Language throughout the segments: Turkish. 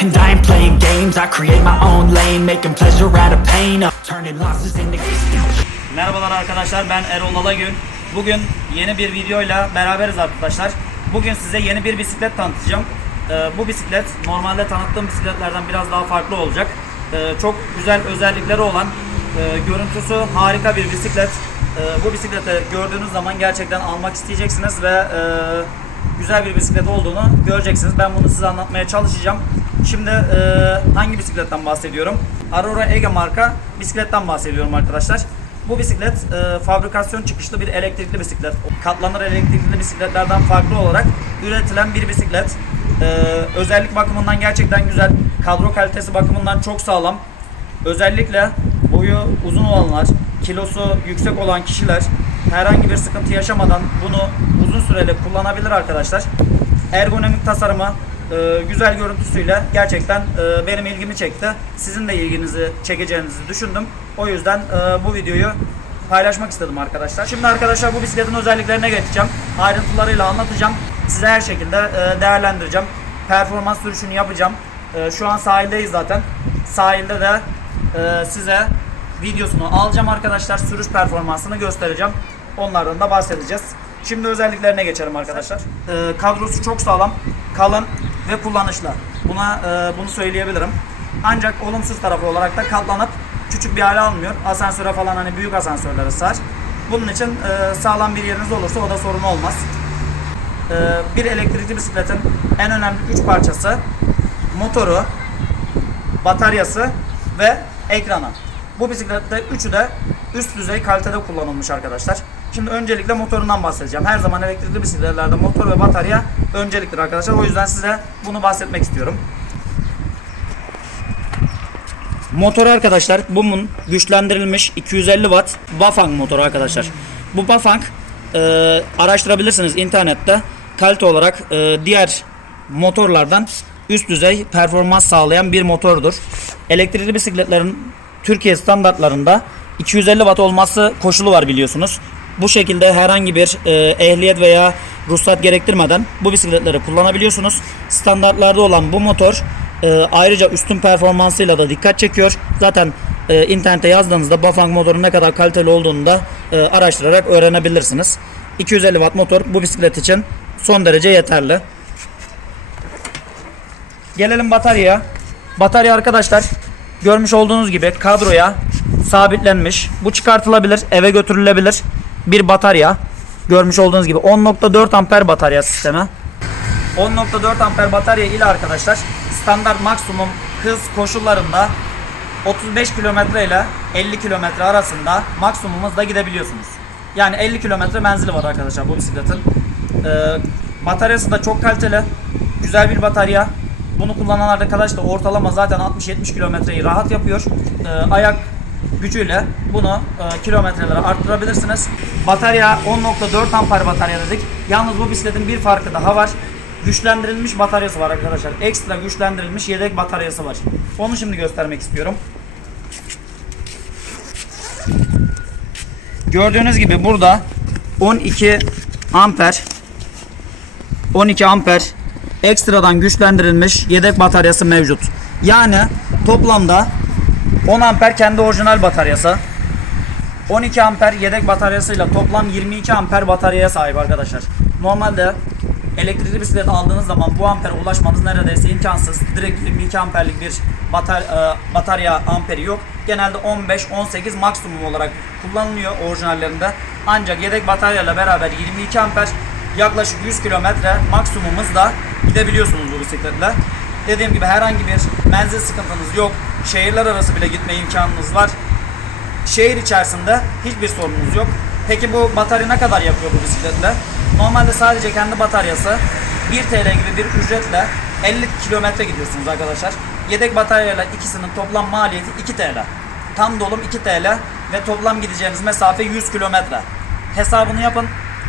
And I ain't playing games, I create my own lane, making pleasure out of pain, uh, turning losses into Merhabalar arkadaşlar ben Erol Alagün. Bugün yeni bir videoyla beraberiz arkadaşlar. Bugün size yeni bir bisiklet tanıtacağım. Ee, bu bisiklet normalde tanıttığım bisikletlerden biraz daha farklı olacak. Ee, çok güzel özellikleri olan, e, görüntüsü harika bir bisiklet. Ee, bu bisikleti gördüğünüz zaman gerçekten almak isteyeceksiniz ve e, güzel bir bisiklet olduğunu göreceksiniz. Ben bunu size anlatmaya çalışacağım. Şimdi e, hangi bisikletten bahsediyorum? Aurora Ege marka bisikletten bahsediyorum arkadaşlar. Bu bisiklet e, fabrikasyon çıkışlı bir elektrikli bisiklet. Katlanır elektrikli bisikletlerden farklı olarak üretilen bir bisiklet. E, özellik bakımından gerçekten güzel. Kadro kalitesi bakımından çok sağlam. Özellikle boyu uzun olanlar, kilosu yüksek olan kişiler herhangi bir sıkıntı yaşamadan bunu uzun süreli kullanabilir arkadaşlar. Ergonomik tasarımı, e, güzel görüntüsüyle gerçekten e, benim ilgimi çekti. Sizin de ilginizi çekeceğinizi düşündüm. O yüzden e, bu videoyu paylaşmak istedim arkadaşlar. Şimdi arkadaşlar bu bisikletin özelliklerine geçeceğim. Ayrıntılarıyla anlatacağım. Size her şekilde değerlendireceğim. Performans sürüşünü yapacağım. Şu an sahildeyiz zaten. Sahilde de size videosunu alacağım arkadaşlar. Sürüş performansını göstereceğim. Onlardan da bahsedeceğiz. Şimdi özelliklerine geçelim arkadaşlar. E, kadrosu çok sağlam, kalın ve kullanışlı. Buna e, bunu söyleyebilirim. Ancak olumsuz tarafı olarak da katlanıp küçük bir hale almıyor. Asansöre falan hani büyük asansörlere sığar. Bunun için e, sağlam bir yeriniz olursa o da sorun olmaz. E, bir elektrikli bisikletin en önemli üç parçası motoru, bataryası ve ekranı. Bu bisiklette üçü de üst düzey kalitede kullanılmış arkadaşlar. Şimdi öncelikle motorundan bahsedeceğim. Her zaman elektrikli bisikletlerde motor ve batarya önceliktir arkadaşlar. O yüzden size bunu bahsetmek istiyorum. Motor arkadaşlar bunun güçlendirilmiş 250 watt Bafang motoru arkadaşlar. Bu Bafang e, araştırabilirsiniz internette kalite olarak e, diğer motorlardan üst düzey performans sağlayan bir motordur. Elektrikli bisikletlerin Türkiye standartlarında 250 watt olması koşulu var biliyorsunuz. Bu şekilde herhangi bir e, ehliyet veya ruhsat gerektirmeden bu bisikletleri kullanabiliyorsunuz. Standartlarda olan bu motor e, ayrıca üstün performansıyla da dikkat çekiyor. Zaten e, internete yazdığınızda Bafang motorun ne kadar kaliteli olduğunu da e, araştırarak öğrenebilirsiniz. 250 watt motor bu bisiklet için son derece yeterli. Gelelim bataryaya. Batarya arkadaşlar görmüş olduğunuz gibi kadroya sabitlenmiş. Bu çıkartılabilir, eve götürülebilir bir batarya. Görmüş olduğunuz gibi 10.4 amper batarya sistemi. 10.4 amper batarya ile arkadaşlar standart maksimum hız koşullarında 35 kilometre ile 50 kilometre arasında maksimum hızda gidebiliyorsunuz. Yani 50 kilometre menzili var arkadaşlar bu bisikletin. Ee, bataryası da çok kaliteli. Güzel bir batarya. Bunu kullanan arkadaş da ortalama zaten 60-70 kilometreyi rahat yapıyor. Ee, ayak gücüyle bunu e, kilometrelere arttırabilirsiniz. Batarya 10.4 amper batarya dedik. Yalnız bu bisikletin bir farkı daha var. Güçlendirilmiş bataryası var arkadaşlar. Ekstra güçlendirilmiş yedek bataryası var. Onu şimdi göstermek istiyorum. Gördüğünüz gibi burada 12 amper 12 amper ekstradan güçlendirilmiş yedek bataryası mevcut. Yani toplamda 10 amper kendi orijinal bataryası. 12 amper yedek bataryasıyla toplam 22 amper bataryaya sahip arkadaşlar. Normalde elektrikli bisiklet aldığınız zaman bu ampere ulaşmanız neredeyse imkansız. Direkt 22 amperlik bir batar, e, batarya amperi yok. Genelde 15-18 maksimum olarak kullanılıyor orijinallerinde. Ancak yedek bataryayla beraber 22 amper yaklaşık 100 kilometre maksimum hızla gidebiliyorsunuz bu bisikletle. Dediğim gibi herhangi bir menzil sıkıntınız yok. Şehirler arası bile gitme imkanınız var. Şehir içerisinde hiçbir sorunumuz yok. Peki bu batarya ne kadar yapıyor bu bisikletle? Normalde sadece kendi bataryası 1 TL gibi bir ücretle 50 kilometre gidiyorsunuz arkadaşlar. Yedek bataryayla ikisinin toplam maliyeti 2 TL. Tam dolum 2 TL ve toplam gideceğiniz mesafe 100 kilometre. Hesabını yapın.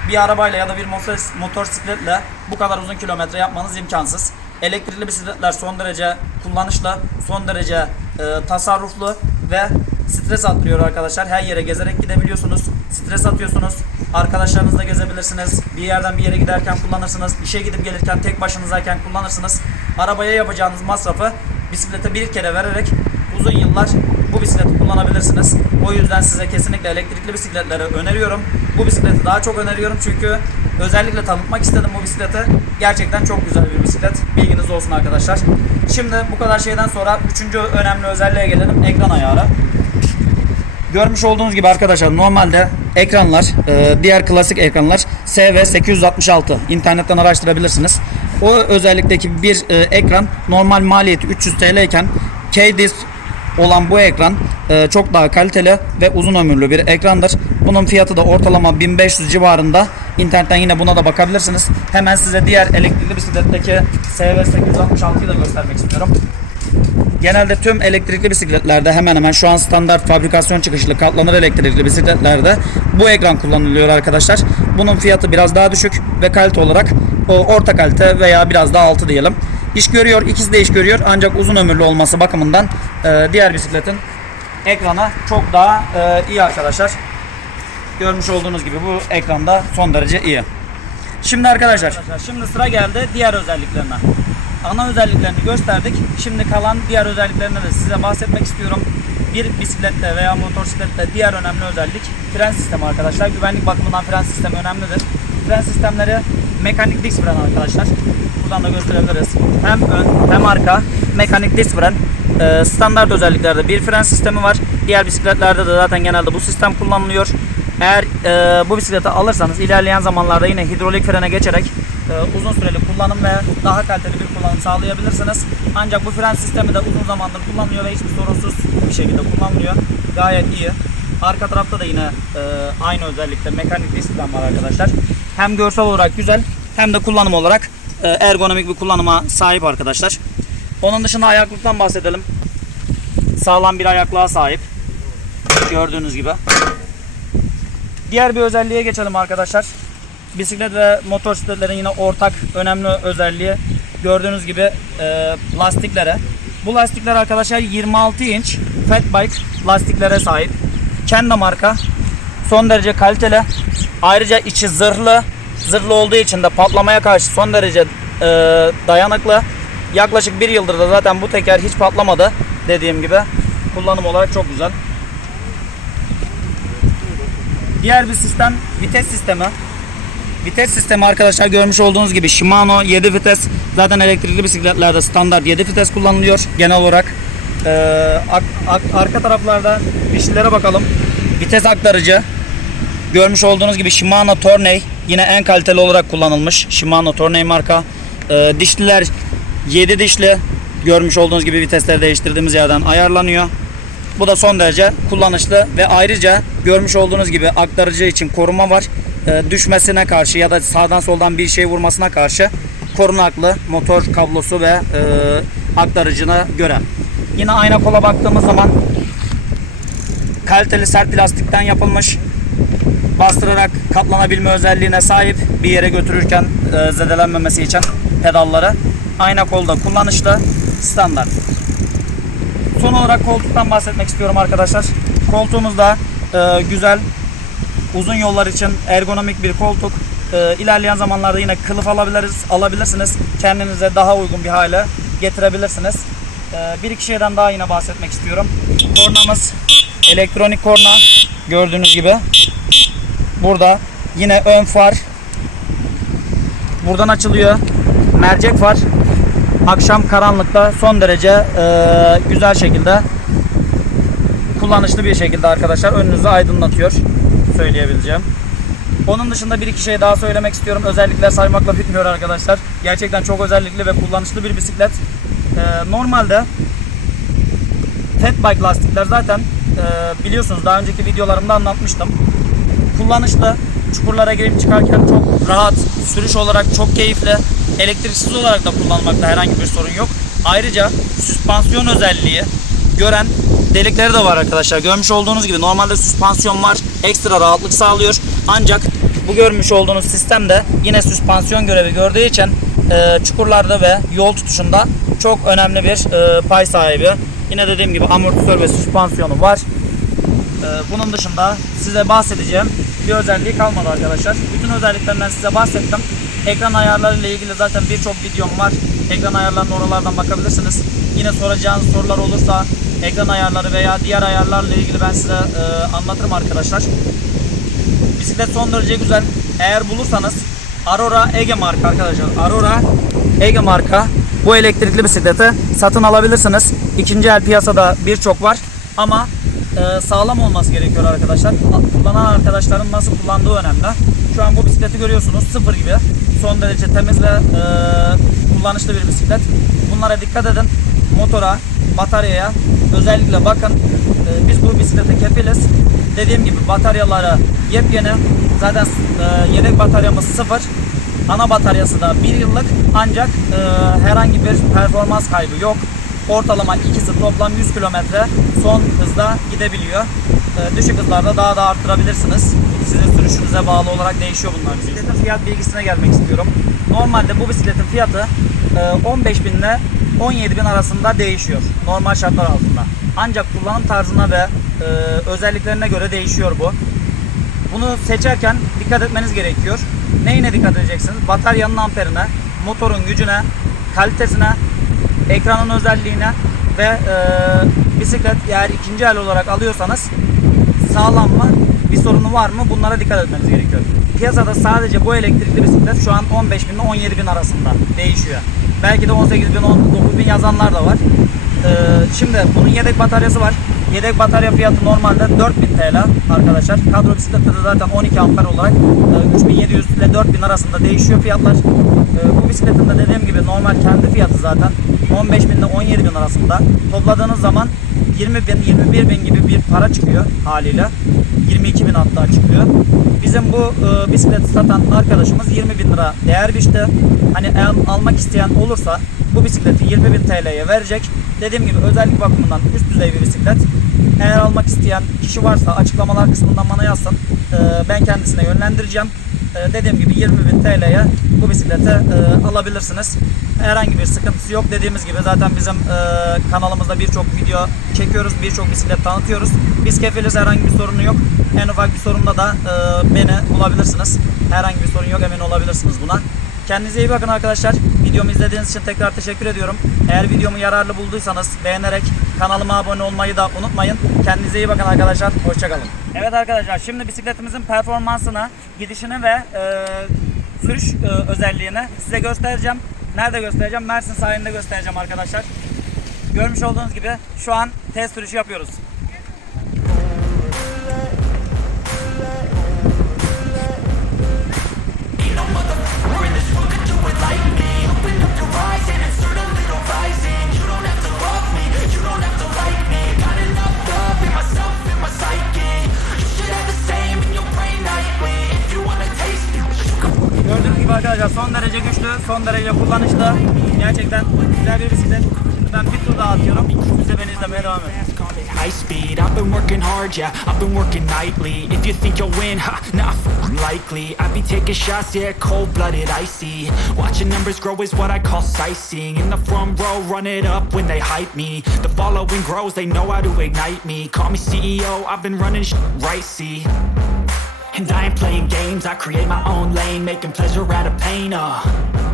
bir arabayla ya da bir motor, motosikletle bu kadar uzun kilometre yapmanız imkansız. Elektrikli bisikletler son derece kullanışlı, son derece e, tasarruflu ve stres attırıyor arkadaşlar. Her yere gezerek gidebiliyorsunuz. Stres atıyorsunuz. Arkadaşlarınızla gezebilirsiniz. Bir yerden bir yere giderken kullanırsınız. İşe gidip gelirken tek başınızayken kullanırsınız. Arabaya yapacağınız masrafı bisiklete bir kere vererek uzun yıllar bu bisikleti kullanabilirsiniz. O yüzden size kesinlikle elektrikli bisikletleri öneriyorum. Bu bisikleti daha çok öneriyorum çünkü özellikle tanıtmak istedim bu bisikleti. Gerçekten çok güzel bir bisiklet. Bilginiz olsun arkadaşlar. Şimdi bu kadar şeyden sonra üçüncü önemli özelliğe gelelim. Ekran ayarı. Görmüş olduğunuz gibi arkadaşlar normalde ekranlar e, diğer klasik ekranlar SV866 internetten araştırabilirsiniz. O özellikteki bir e, ekran normal maliyeti 300 TL iken K-Disc olan bu ekran e, çok daha kaliteli ve uzun ömürlü bir ekrandır. Bunun fiyatı da ortalama 1500 civarında. İnternetten yine buna da bakabilirsiniz. Hemen size diğer elektrikli bisikletteki SV866'yı da göstermek istiyorum. Genelde tüm elektrikli bisikletlerde hemen hemen şu an standart fabrikasyon çıkışlı katlanır elektrikli bisikletlerde bu ekran kullanılıyor arkadaşlar. Bunun fiyatı biraz daha düşük ve kalite olarak orta kalite veya biraz daha altı diyelim. İş görüyor, ikisi de iş görüyor ancak uzun ömürlü olması bakımından e, diğer bisikletin ekranı çok daha e, iyi arkadaşlar. Görmüş olduğunuz gibi bu ekranda son derece iyi. Şimdi arkadaşlar, şimdi sıra geldi diğer özelliklerine. Ana özelliklerini gösterdik. Şimdi kalan diğer özelliklerine de size bahsetmek istiyorum. Bir bisiklette veya motosiklette diğer önemli özellik fren sistemi arkadaşlar. Güvenlik bakımından fren sistemi önemlidir. Fren sistemleri mekanik disk fren arkadaşlar. Buradan da gösterebiliriz. Hem ön hem arka mekanik disk fren. Ee, standart özelliklerde bir fren sistemi var. Diğer bisikletlerde de zaten genelde bu sistem kullanılıyor. Eğer e, bu bisikleti alırsanız ilerleyen zamanlarda yine hidrolik frene geçerek e, uzun süreli kullanım ve daha kaliteli bir kullanım sağlayabilirsiniz. Ancak bu fren sistemi de uzun zamandır kullanılıyor ve hiçbir sorunsuz bir şekilde kullanılıyor. Gayet iyi. Arka tarafta da yine e, aynı özellikte mekanik disk var arkadaşlar. Hem görsel olarak güzel hem de kullanım olarak e, ergonomik bir kullanıma sahip arkadaşlar. Onun dışında ayaklıktan bahsedelim. Sağlam bir ayaklığa sahip. Gördüğünüz gibi. Diğer bir özelliğe geçelim arkadaşlar. Bisiklet ve motosikletlerin yine ortak önemli özelliği gördüğünüz gibi e, lastiklere. Bu lastikler arkadaşlar 26 inç fat bike lastiklere sahip. Kendi marka. Son derece kaliteli. Ayrıca içi zırhlı. Zırhlı olduğu için de patlamaya karşı son derece e, dayanıklı. Yaklaşık bir yıldır da zaten bu teker hiç patlamadı. Dediğim gibi kullanım olarak çok güzel. Diğer bir sistem vites sistemi. Vites sistemi arkadaşlar görmüş olduğunuz gibi Shimano 7 vites. Zaten elektrikli bisikletlerde standart 7 vites kullanılıyor genel olarak. Ee, ak- ak- arka taraflarda dişlilere bakalım. Vites aktarıcı. Görmüş olduğunuz gibi Shimano Tourney yine en kaliteli olarak kullanılmış. Shimano Tourney marka. Ee, dişliler 7 dişli. Görmüş olduğunuz gibi vitesleri değiştirdiğimiz yerden ayarlanıyor. Bu da son derece kullanışlı ve ayrıca görmüş olduğunuz gibi aktarıcı için koruma var. Ee, düşmesine karşı ya da sağdan soldan bir şey vurmasına karşı korunaklı motor kablosu ve e, aktarıcına göre. Yine ayna kola baktığımız zaman kaliteli sert plastikten yapılmış bastırarak katlanabilme özelliğine sahip bir yere götürürken e, zedelenmemesi için pedalları. Ayna kolda kullanışlı standart. Son olarak koltuktan bahsetmek istiyorum arkadaşlar. Koltuğumuz da e, güzel, uzun yollar için ergonomik bir koltuk. E, ilerleyen zamanlarda yine kılıf alabiliriz, alabilirsiniz. Kendinize daha uygun bir hale getirebilirsiniz. E, bir iki şeyden daha yine bahsetmek istiyorum. Kornamız elektronik korna gördüğünüz gibi. Burada yine ön far buradan açılıyor. Mercek far akşam karanlıkta son derece e, güzel şekilde kullanışlı bir şekilde arkadaşlar önünüzü aydınlatıyor söyleyebileceğim. Onun dışında bir iki şey daha söylemek istiyorum. Özellikler saymakla bitmiyor arkadaşlar. Gerçekten çok özellikli ve kullanışlı bir bisiklet. E, normalde fat bike lastikler zaten e, biliyorsunuz daha önceki videolarımda anlatmıştım. Kullanışlı, çukurlara girip çıkarken çok rahat, sürüş olarak çok keyifli, elektriksiz olarak da kullanmakta herhangi bir sorun yok. Ayrıca süspansiyon özelliği gören delikleri de var arkadaşlar. Görmüş olduğunuz gibi normalde süspansiyon var, ekstra rahatlık sağlıyor. Ancak bu görmüş olduğunuz sistem de yine süspansiyon görevi gördüğü için e, çukurlarda ve yol tutuşunda çok önemli bir e, pay sahibi. Yine dediğim gibi amortisör ve süspansiyonu var. Ee, Bunun dışında size bahsedeceğim bir özelliği kalmadı arkadaşlar. Bütün özelliklerinden size bahsettim. Ekran ayarları ile ilgili zaten birçok videom var. Ekran ayarlarına oralardan bakabilirsiniz. Yine soracağınız sorular olursa ekran ayarları veya diğer ayarlarla ilgili ben size e, anlatırım arkadaşlar. Bisiklet son derece güzel. Eğer bulursanız Aurora Ege marka arkadaşlar. Aurora Ege marka bu elektrikli bisikleti satın alabilirsiniz. İkinci el piyasada birçok var ama e, sağlam olması gerekiyor arkadaşlar. Kullanan arkadaşların nasıl kullandığı önemli. Şu an bu bisikleti görüyorsunuz sıfır gibi. Son derece temiz ve e, kullanışlı bir bisiklet. Bunlara dikkat edin. Motora, bataryaya özellikle bakın. E, biz bu bisiklete kefiliz. Dediğim gibi bataryaları yepyeni. Zaten e, yedek bataryamız sıfır. Ana bataryası da bir yıllık ancak e, herhangi bir performans kaybı yok. Ortalama ikisi toplam 100 kilometre son hızda gidebiliyor. E, düşük hızlarda daha da arttırabilirsiniz. Sizin sürüşünüze bağlı olarak değişiyor bunlar. Bisikletin fiyat bilgisine gelmek istiyorum. Normalde bu bisikletin fiyatı e, 15 bin ile 17 bin arasında değişiyor. Normal şartlar altında. Ancak kullanım tarzına ve e, özelliklerine göre değişiyor bu. Bunu seçerken dikkat etmeniz gerekiyor. Neyine dikkat edeceksiniz? Bataryanın amperine, motorun gücüne, kalitesine, ekranın özelliğine ve e, bisiklet eğer ikinci el olarak alıyorsanız sağlam mı, bir sorunu var mı bunlara dikkat etmeniz gerekiyor. Piyasada sadece bu elektrikli bisiklet şu an 15 bin ile 17 bin arasında değişiyor. Belki de 18 bin, 19 bin yazanlar da var. Ee, şimdi bunun yedek bataryası var. Yedek batarya fiyatı normalde 4000 TL arkadaşlar. Kadro bisiklette de zaten 12 amper olarak e, 3700 ile 4000 arasında değişiyor fiyatlar. E, bu bisikletin de dediğim gibi normal kendi fiyatı zaten 15 bin ile 17 bin arasında. Topladığınız zaman 20 bin, 21 bin gibi bir para çıkıyor haliyle. 22 bin hatta çıkıyor. Bizim bu e, bisikleti satan arkadaşımız 20 bin lira değer biçti. Hani al- almak isteyen olursa bu bisikleti 20 bin TL'ye verecek. Dediğim gibi özellik bakımından üst düzey bir bisiklet. Eğer almak isteyen kişi varsa açıklamalar kısmından bana yazsın. E, ben kendisine yönlendireceğim. E, dediğim gibi 20 bin TL'ye bu bisikleti e, alabilirsiniz. Herhangi bir sıkıntısı yok. Dediğimiz gibi zaten bizim e, kanalımızda birçok video çekiyoruz. Birçok bisiklet tanıtıyoruz. Biz kefiliz herhangi bir sorunu yok. En ufak bir sorunda da e, beni bulabilirsiniz. Herhangi bir sorun yok emin olabilirsiniz buna. Kendinize iyi bakın arkadaşlar. Videomu izlediğiniz için tekrar teşekkür ediyorum. Eğer videomu yararlı bulduysanız beğenerek kanalıma abone olmayı da unutmayın. Kendinize iyi bakın arkadaşlar. Hoşçakalın. Evet arkadaşlar şimdi bisikletimizin performansını, gidişini ve e, sürüş e, özelliğini size göstereceğim. Nerede göstereceğim? Mersin sahilinde göstereceğim arkadaşlar. Görmüş olduğunuz gibi şu an test sürüşü yapıyoruz. Gerçekten güzel bir bisiklet. Ben bir tur daha atıyorum. Beni izlemeye devam edin. High speed. I've been working hard, yeah. I've been working nightly. If you think you'll win, ha, nah, likely. I be taking shots, yeah, cold blooded, icy. Watching numbers grow is what I call sightseeing. In the front row, run it up when they hype me. The following grows, they know how to ignite me. Call me CEO, I've been running sh- right, see. And I ain't playing games, I create my own lane, making pleasure out of pain, uh.